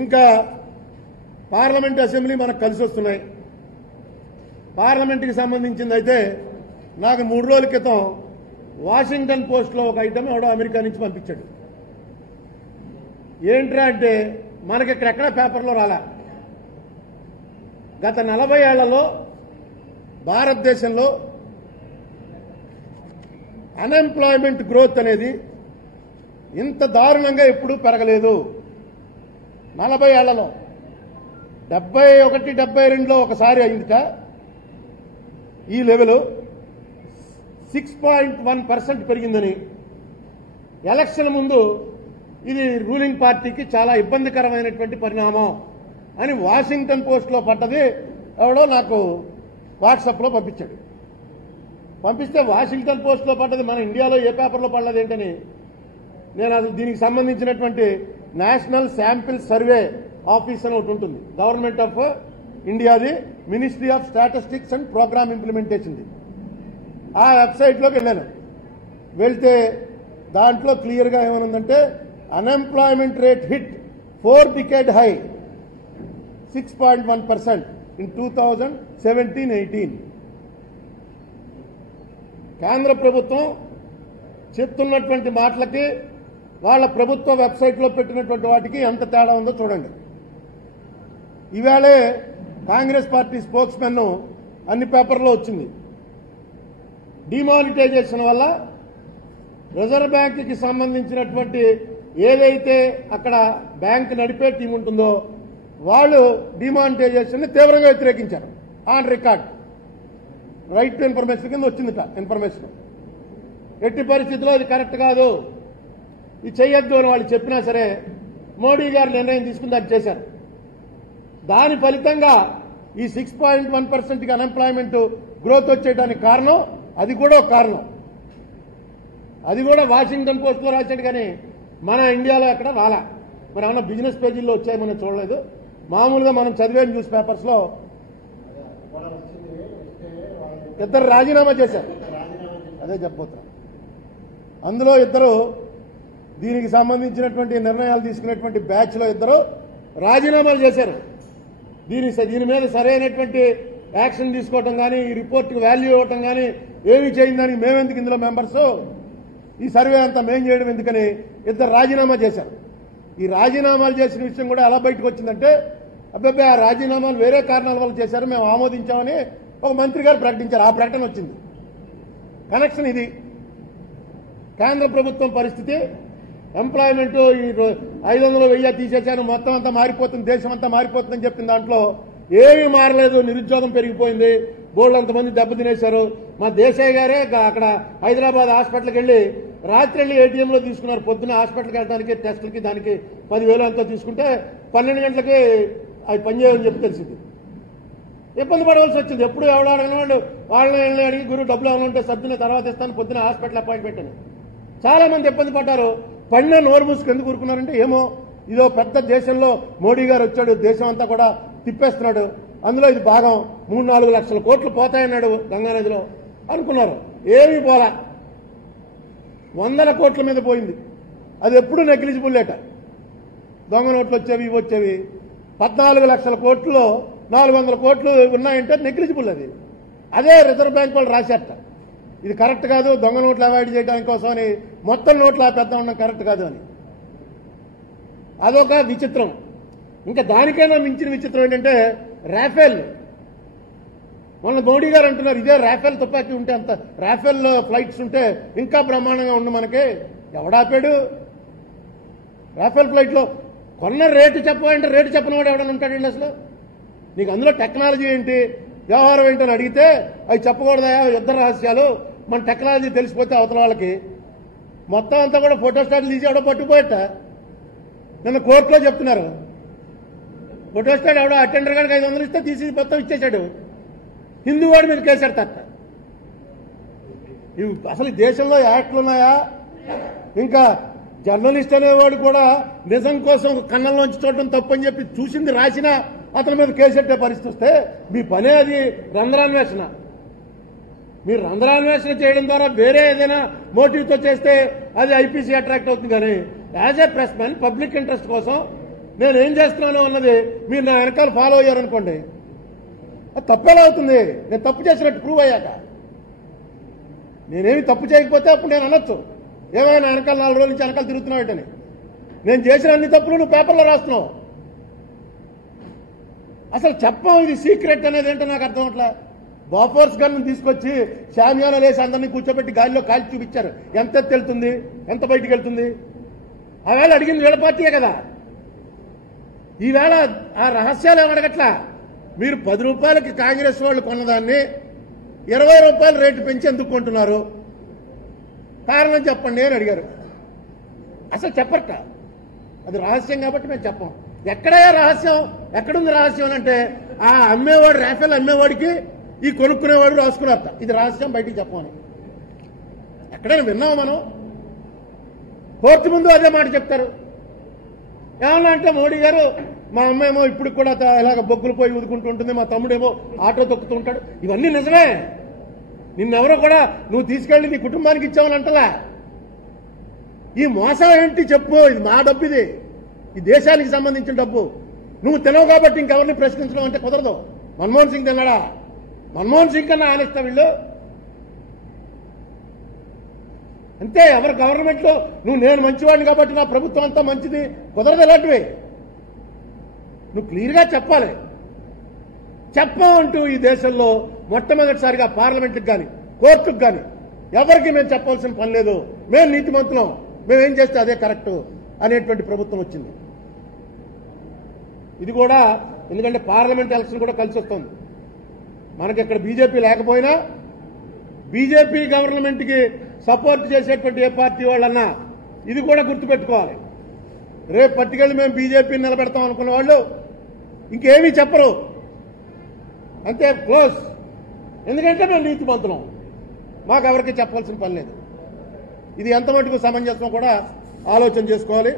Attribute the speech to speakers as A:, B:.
A: ఇంకా parliament assembly మనకు కలిసి వస్తున్నాయి. పార్లమెంట్కి సంబంధించింది అయితే నాకు మూడు రోజుల క్రితం వాషింగ్టన్ పోస్ట్లో ఒక ఐటమ్ ఎవడో అమెరికా నుంచి పంపించాడు. ఏంట్రా అంటే మనకి ఇక్కడెక్కడ పేపర్లో రాలా? గత నలభై ఏళ్ళలో భారతదేశంలో అన్ఎంప్లాయ్మెంట్ గ్రోత్ అనేది ఇంత దారుణంగా ఎప్పుడూ పెరగలేదు. నలభై ఏళ్ళలో. డెబ్బై ఒకటి డెబ్బై రెండులో ఒకసారి అయిందిట. ఈ level six point one percent పెరిగిందని. ఎలక్షన్ ముందు ఇది రూలింగ్ పార్టీకి చాలా ఇబ్బందికరమైనటువంటి పరిణామం అని వాషింగ్టన్ పోస్ట్లో పడ్డది ఎవడో నాకు వాట్సాప్లో పంపించాడు. పంపిస్తే వాషింగ్టన్ పోస్ట్లో పడ్డది మన ఇండియాలో ఏ పేపర్లో పడలేదు ఏంటని నేను అసలు దీనికి సంబంధించినటువంటి నేషనల్ శాంపిల్ సర్వే ఆఫీస్ అని ఒకటి ఉంటుంది. Government of ఇండియాది ministry of statistics and programme ఇంప్లిమెంటేషన్ది ఆ వెబ్సైట్లోకి వెళ్ళాను. వెళ్తే దాంట్లో క్లియర్గా ఏమనుందంటే unemployment rate hit four decade high six point one percent in two thousand seventeen eighteen కేంద్ర ప్రభుత్వం చెప్తున్నటువంటి మాటలకి వాళ్ళ ప్రభుత్వ వెబ్సైట్లో పెట్టినటువంటి వాటికి ఎంత తేడా ఉందో చూడండి. ఈవేళే కాంగ్రెస్ పార్టీ స్పోక్స్ మెన్ అన్ని పేపర్లో వచ్చింది. డిమానిటైజేషన్ వల్ల రిజర్వ్ బ్యాంక్కి సంబంధించినటువంటి ఏదైతే అక్కడ బ్యాంక్ నడిపే టీం ఉంటుందో వాళ్ళు డిమానిటైజేషన్ తీవ్రంగా వ్యతిరేకించారు. On record. Right to information కింద వచ్చిందిట ఇన్ఫర్మేషన్. ఎట్టి పరిస్థితుల్లో ఇది కరెక్ట్ కాదు. ఇది చేయొద్దు అని వాళ్ళు చెప్పినా సరే మోడీ గారు నిర్ణయం తీసుకుని దాన్ని చేశారు. దాని ఫలితంగా ఈ సిక్స్ పాయింట్ వన్ పర్సెంట్కి అన్ఎంప్లాయ్మెంట్ గ్రోత్ వచ్చేయడానికి కారణం అది కూడా ఒక కారణం. అది కూడా వాషింగ్టన్ పోస్ట్లో రాశాడు కానీ మన ఇండియాలో ఎక్కడ రాలా. మరి ఏమన్నా బిజినెస్ పేజీల్లో వచ్చాయి మనం చూడలేదు. మామూలుగా మనం చదివే న్యూస్ పేపర్స్లో ఇద్దరు రాజీనామా చేశారు. అదే చెప్పబోతున్నా. అందులో ఇద్దరు దీనికి సంబంధించినటువంటి నిర్ణయాలు తీసుకున్నటువంటి బ్యాచ్లో ఇద్దరు రాజీనామాలు చేశారు. దీని దీని మీద సరైనటువంటి యాక్షన్ తీసుకోవటం కానీ ఈ రిపోర్ట్కి వాల్యూ ఇవ్వటం కానీ ఏమి చేయిందని మేమెందుకు ఇందులో మెంబర్స్? ఈ సర్వే అంతా మేం చేయడం ఎందుకని ఇద్దరు రాజీనామా చేశారు. ఈ రాజీనామాలు చేసిన విషయం కూడా ఎలా బయటకు వచ్చిందంటే అబ్బాయి ఆ రాజీనామాలు వేరే కారణాల వల్ల చేశారు మేము ఆమోదించామని ఒక మంత్రి గారు ప్రకటించారు. ఆ ప్రకటన వచ్చింది. కనెక్షన్ ఇది. కేంద్ర ప్రభుత్వం పరిస్థితి ఎంప్లాయ్మెంట్ ఈ ఐదు వందలు వెయ్యి తీసేశాను మొత్తం అంతా మారిపోతుంది దేశం అంతా మారిపోతుందని చెప్పిన దాంట్లో ఏమీ మారలేదు నిరుద్యోగం పెరిగిపోయింది బోర్డు అంతమంది దెబ్బతినేశారు మా దేశాయ్ గారే అక్కడ హైదరాబాద్ హాస్పిటల్కి వెళ్ళి రాత్రి వెళ్ళి ఏటీఎంలో తీసుకున్నారు. పొద్దున్న హాస్పిటల్కి వెళ్ళడానికి టెస్టులకి దానికి పదివేలు అంతా తీసుకుంటే పన్నెండు గంటలకి అవి పనిచేయమని చెప్పి తెలిసింది. ఇబ్బంది పడవలసి వచ్చింది. ఎప్పుడు ఎవడో అడగనివాడు వాళ్ళు వాళ్ళని అడిగి గురువు డబ్బులు ఏమైనా ఉంటే సర్దున తర్వాత ఇస్తాను పొద్దున హాస్పిటల్ అపాయింట్మెంట్ అని. చాలా మంది ఇబ్బంది పడ్డారు. పడిన నోరు మూసుకు ఎందుకు ఊరుకున్నారంటే ఏమో ఇదో పెద్ద దేశంలో మోడీ గారు వచ్చాడు దేశం అంతా కూడా తిప్పేస్తున్నాడు. అందులో ఇది భాగం. మూడు నాలుగు లక్షల కోట్లు పోతాయన్నాడు గంగానదిలో. అనుకున్నారు. ఏమీ పోలా. వందల కోట్ల మీద పోయింది. అది ఎప్పుడు నెగ్లిజిబుల్ లేట. దొంగ నోట్లు వచ్చేవి ఇవి వచ్చేవి. పద్నాలుగు లక్షల కోట్లు నాలుగు వందల కోట్లు ఉన్నాయంటే నెగ్లిజిబుల్ అది. అదే రిజర్వ్ బ్యాంక్ వాళ్ళు రాశారట. ఇది కరెక్ట్ కాదు దొంగ నోట్లు అవాయిడ్ చేయడానికి కోసం మొత్తం నోట్లు ఆపేద్దాం ఉండడం కరెక్ట్ కాదు అని. అదొక విచిత్రం. ఇంకా దానికైనా మించిన విచిత్రం ఏంటంటే రాఫెల్. మొన్న మోడీ గారు అంటున్నారు ఇదే రాఫెల్ తుపాకీ ఉంటే అంత రాఫెల్ ఫ్లైట్స్ ఉంటే ఇంకా బ్రహ్మాండంగా ఉండు మనకి. ఎవడాపాడు రాఫెల్ ఫ్లైట్లో కొన్న రేటు చెప్పమంటే రేటు చెప్పని వాడు ఎవడన్నా ఉంటాడండి అసలు? నీకు అందులో టెక్నాలజీ ఏంటి? వ్యవహారం ఏంటని అడిగితే అవి చెప్పకూడదా? యుద్ధ రహస్యాలు? మన టెక్నాలజీ తెలిసిపోతే అవతల వాళ్ళకి మొత్తం అంతా కూడా ఫోటోస్టాట్లు తీసి ఎవడో పట్టుకుపోయట. నిన్న కోర్టులో చెప్తున్నారు. ఫోటోస్టాట్ ఎవడో అటెండర్ గారికి ఐదు వందలు ఇస్తే తీసి మొత్తం ఇచ్చేశాడు. హిందూ వాడి మీద కేసు తట్ట ఇవి అసలు దేశంలో యాక్ట్లు ఉన్నాయా? ఇంకా జర్నలిస్ట్ అనేవాడు కూడా నిజం కోసం కన్నంలోంచి చూడటం తప్పని చెప్పి చూసింది రాసినా అతని మీద కేసెట్టే పరిస్థితి వస్తే మీ పనే అది రంధ్రాన్వేషణ. మీరు రంధ్రాన్వేషణ చేయడం ద్వారా వేరే ఏదైనా మోటివ్తో చేస్తే అది ఐపీసీ అట్రాక్ట్ అవుతుంది కానీ as a press man public interest కోసం నేను ఏం చేస్తున్నాను అన్నది మీరు నా వెనకాల ఫాలో అయ్యారనుకోండి అది తప్పేలా అవుతుంది. నేను తప్పు చేసినట్టు ప్రూవ్ అయ్యాక. నేనేమి తప్పు చేయకపోతే అప్పుడు నేను అనొచ్చు. ఏమైనా వెనకాల నాలుగు రోజుల నుంచి వెనకాల తిరుగుతున్నావు నేను చేసిన అన్ని తప్పులు నువ్వు పేపర్లో రాస్తున్నావు. అసలు చెప్పం ఇది సీక్రెట్ అనేది ఏంటో నాకు అర్థం అవట్లే. బాఫోర్స్ గన్ తీసుకొచ్చి శామ్యాన లేసి అందరినీ కూర్చోబెట్టి గాలిలో కాల్చి చూపించారు. ఎంత ఎత్తు వెళ్తుంది? ఎంత బయటికి వెళ్తుంది? ఆవేళ అడిగింది వీళ్ళ పార్టీయే కదా. ఈవేళ ఆ రహస్యాలు ఏమి అడగట్లా? మీరు పది రూపాయలకి కాంగ్రెస్ వాళ్ళు కొన్నదాన్ని ఇరవై రూపాయలు రేటు పెంచి ఎందుకు కొంటున్నారు? కారణం చెప్పండి అని అడిగారు. అసలు చెప్పట అది రహస్యం కాబట్టి మేము చెప్పం. ఎక్కడ రహస్యం? ఎక్కడుంది రహస్యం అని అంటే ఆ అమ్మేవాడు రాఫెల్ అమ్మేవాడికి ఈ కొనుక్కునేవాడు రాసుకున్నారట ఇది రహస్యం బయటికి చెప్పమని. ఎక్కడైనా విన్నాం మనం? కోర్టు ముందు అదే మాట చెప్తారు. ఏమన్నా అంటే మోడీ గారు మా అమ్మ ఏమో ఇప్పుడు కూడా ఇలాగ బొగ్గులు పోయి ఊదుకుంటూ ఉంటుంది మా తమ్ముడేమో ఆటో తొక్కుతుంటాడు ఇవన్నీ నిజమే. నిన్నెవరో కూడా నువ్వు తీసుకెళ్ళి నీ కుటుంబానికి ఇచ్చావని అంటలా ఈ మోసం ఏంటి చెప్పు ఇది మా డబ్బు ఇది. ఈ దేశానికి సంబంధించిన డబ్బు. నువ్వు తినవు కాబట్టి ఇంకెవరిని ప్రశ్నించడం అంటే కుదరదు. మన్మోహన్ సింగ్ తిన్నాడా? మన్మోహన్ సింగ్ కన్నా ఆనిస్తా వీళ్ళు? అంతే ఎవరి గవర్నమెంట్లో నువ్వు నేను మంచివాడిని కాబట్టి నా ప్రభుత్వం అంతా మంచిది కుదరదు ఇలాంటివి. నువ్వు క్లియర్గా చెప్పాలి. చెప్పమంటూ ఈ దేశంలో మొట్టమొదటిసారిగా పార్లమెంట్కి కానీ కోర్టుకు కానీ ఎవరికి మేము చెప్పాల్సిన పని లేదు. మేము నీతిమంతులం. మేము మేమేం చేస్తే అదే కరెక్ట్ అనేటువంటి ప్రభుత్వం వచ్చింది. ఇది కూడా ఎందుకంటే పార్లమెంట్ ఎలక్షన్ కూడా కలిసి వస్తుంది. మనకి ఇక్కడ బీజేపీ లేకపోయినా బీజేపీ గవర్నమెంట్కి సపోర్ట్ చేసేటువంటి ఏ పార్టీ వాళ్ళన్నా ఇది కూడా గుర్తుపెట్టుకోవాలి. రేపు పట్టుకెళ్ళి మేము బీజేపీని నిలబెడతాం అనుకున్న వాళ్ళు ఇంకేమీ చెప్పరు. అంతే క్లోజ్. ఎందుకంటే మేము నీతిమంతులం. మాకు ఎవరికి చెప్పాల్సిన పని లేదు. ఇది ఎంత మటుకు సమంజసం కూడా ఆలోచన చేసుకోవాలి.